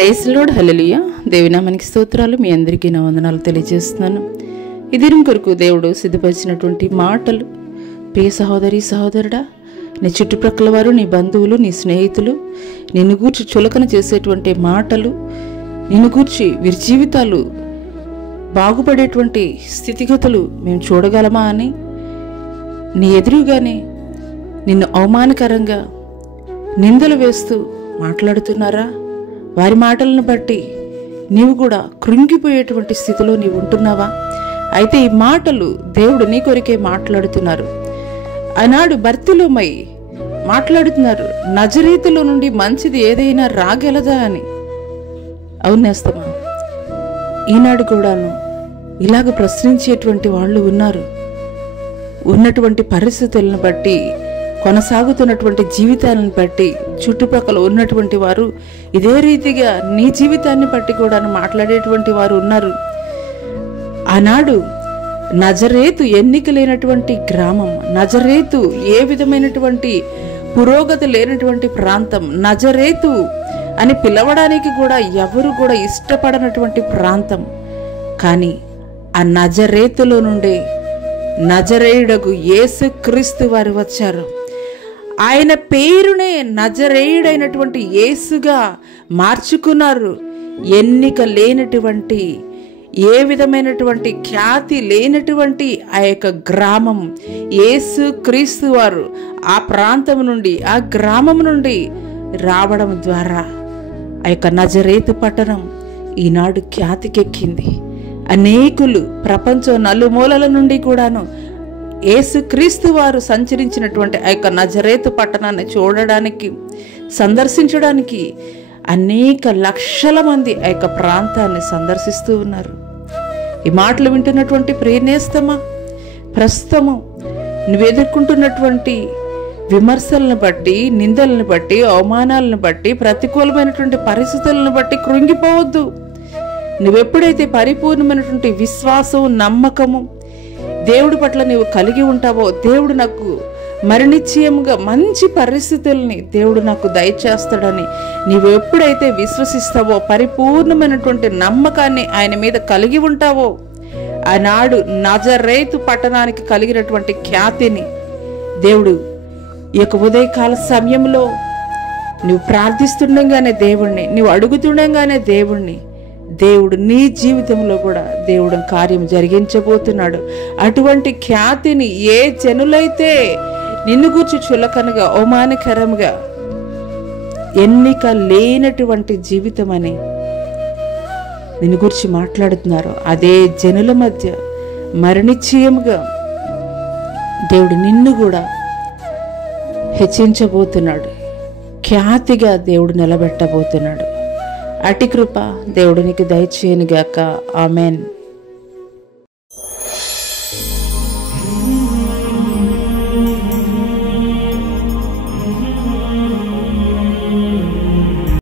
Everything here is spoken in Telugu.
ప్రైజ్ లార్డ్, హల్లెలూయా. దేవుని నామానికి స్తోత్రాలు. మీ అందరికీ నా వందనాలు తెలియజేస్తున్నాను. ఈ దినం కొరకు దేవుడు సిద్ధపరిచినటువంటి మాటలు, ప్రియ సహోదరి సహోదరుడా, నీ చుట్టుప్రక్కల వారు, నీ బంధువులు, నీ స్నేహితులు నిన్ను గూర్చి చులకన చేసేటువంటి మాటలు, నిన్ను గూర్చి వీరి జీవితాలు బాగుపడేటువంటి స్థితిగతులు మేము చూడగలమా అని నీ ఎదురుగానే నిన్ను అవమానకరంగా నిందలు వేస్తూ మాట్లాడుతున్నారా? వారి మాటలను బట్టి నీవు కూడా కృంగిపోయేటువంటి స్థితిలో నీవు ఉంటున్నావా? అయితే ఈ మాటలు దేవుడు నీ కొరికే మాట్లాడుతున్నారు. ఆనాడు బర్తిలోమై మాట్లాడుతున్నారు, నజరేతులో నుండి మంచిది ఏదైనా రాగలదా అని. అవునేస్తమా? ఈనాడు కూడాను ఇలాగ ప్రశ్నించేటువంటి వాళ్ళు ఉన్నారు. ఉన్నటువంటి పరిస్థితులను బట్టి, కొనసాగుతున్నటువంటి జీవితాలను బట్టి, చుట్టుపక్కల ఉన్నటువంటి వారు ఇదే రీతిగా నీ జీవితాన్ని బట్టి కూడా మాట్లాడేటువంటి వారు ఉన్నారు. ఆనాడు నజరేతు ఎన్నిక లేనటువంటి గ్రామం, నజరేతు ఏ విధమైనటువంటి పురోగతి లేనటువంటి ప్రాంతం, నజరేతు అని పిలవడానికి కూడా ఎవరు కూడా ఇష్టపడనటువంటి ప్రాంతం. కానీ ఆ నజరేతులో నుండే నజరేయుడగు యేసుక్రీస్తు వారు వచ్చారు. ఆయన పేరునే నజరేయుడైనటువంటి యేసుగా మార్చుకున్నారు. ఎన్నిక లేనటువంటి, ఏ విధమైనటువంటి ఖ్యాతి లేనటువంటి ఆ యొక్క గ్రామం, యేసుక్రీస్తు వారు ఆ ప్రాంతం నుండి, ఆ గ్రామం నుండి రావడం ద్వారా ఆ యొక్క నజరేతు పట్టణం ఈనాడు ఖ్యాతికెక్కింది. అనేకులు ప్రపంచం నలుమూలల నుండి కూడాను యేసుక్రీస్తు వారు సంచరించినటువంటి ఆ యొక్క నజరేతు పట్టణాన్ని చూడడానికి, సందర్శించడానికి అనేక లక్షల మంది ఆ యొక్క ప్రాంతాన్ని సందర్శిస్తూ ఉన్నారు. ఈ మాటలు వింటున్నటువంటి ప్రియనేస్తమా, ప్రస్తుతము నువ్వు ఎదుర్కొంటున్నటువంటి విమర్శలను బట్టి, నిందలను బట్టి, అవమానాలను బట్టి, ప్రతికూలమైనటువంటి పరిస్థితులను బట్టి కృంగిపోవద్దు. నువ్వెప్పుడైతే పరిపూర్ణమైనటువంటి విశ్వాసం, నమ్మకము దేవుడి పట్ల నీవు కలిగి ఉంటావో, దేవుడు నాకు మరి నిశ్చయముగా మంచి పరిస్థితుల్ని దేవుడు నాకు దయచేస్తాడని నీవు ఎప్పుడైతే విశ్వసిస్తావో, పరిపూర్ణమైనటువంటి నమ్మకాన్ని ఆయన మీద కలిగి ఉంటావో, ఆనాడు నజరేతు పట్టణానికి కలిగినటువంటి ఖ్యాతిని దేవుడు ఈ యొక్క ఉదయకాల సమయంలో నువ్వు ప్రార్థిస్తుండగానే దేవుణ్ణి, నువ్వు అడుగుతుండగానే దేవుడు నీ జీవితంలో కూడా దేవుడు కార్యం జరిగించబోతున్నాడు. అటువంటి ఖ్యాతిని ఏ జనులైతే నిన్ను గూర్చి చులకనగా, అవమానకరంగా, ఎన్నిక లేనటువంటి జీవితం అని నిన్ను గురించి మాట్లాడుతున్నారు, అదే జనుల మధ్య మరణిశ్చయముగా దేవుడు నిన్ను కూడా హెచ్చించబోతున్నాడు. ఖ్యాతిగా దేవుడు నిలబెట్టబోతున్నాడు. అటి కృప దేవుడు నీకు దయచేయనుగాక. ఆమెన్.